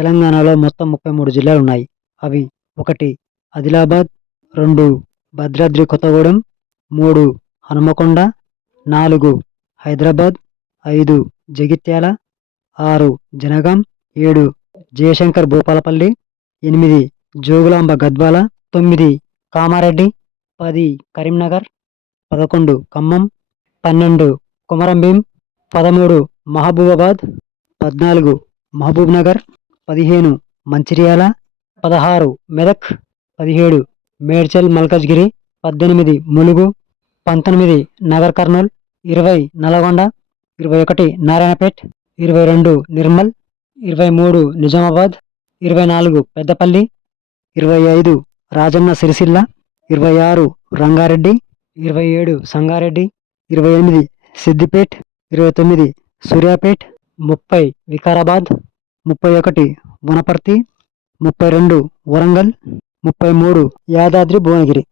తెలంగాణలో మొత్తం 33 జిల్లాలు ఉన్నాయి. అవి: 1 ఆదిలాబాద్, 2 భద్రాద్రి కొత్తగూడెం, 3 హనుమకొండ, 4 హైదరాబాద్, 5 జగిత్యాల, 6 జనగాం, 7 జయశంకర్ భూపాలపల్లి, 8 జోగులాంబ గద్వాల, 9 కామారెడ్డి, 10 కరీంనగర్, 11 ఖమ్మం, 12 కొమరంభీం, 13 మహబూబాబాద్, 14 మహబూబ్ నగర్, 15 మంచిర్యాల, 16 మెదక్, 17 మేడ్చల్ మల్కజ్గిరి, 18 ములుగు, 19 నగర్ కర్నూల్, 20 నల్గొండ, 21 నారాయణపేట్, 22 నిర్మల్, 23 నిజామాబాద్, 24 పెద్దపల్లి, 25 రాజన్న సిరిసిల్ల, 26 రంగారెడ్డి, 27 సంగారెడ్డి, 28 సిద్దిపేట్, 29 సూర్యాపేట్, 30 వికారాబాద్, 31 వనపర్తి, 32 వరంగల్, 33 యాదాద్రి భువనగిరి.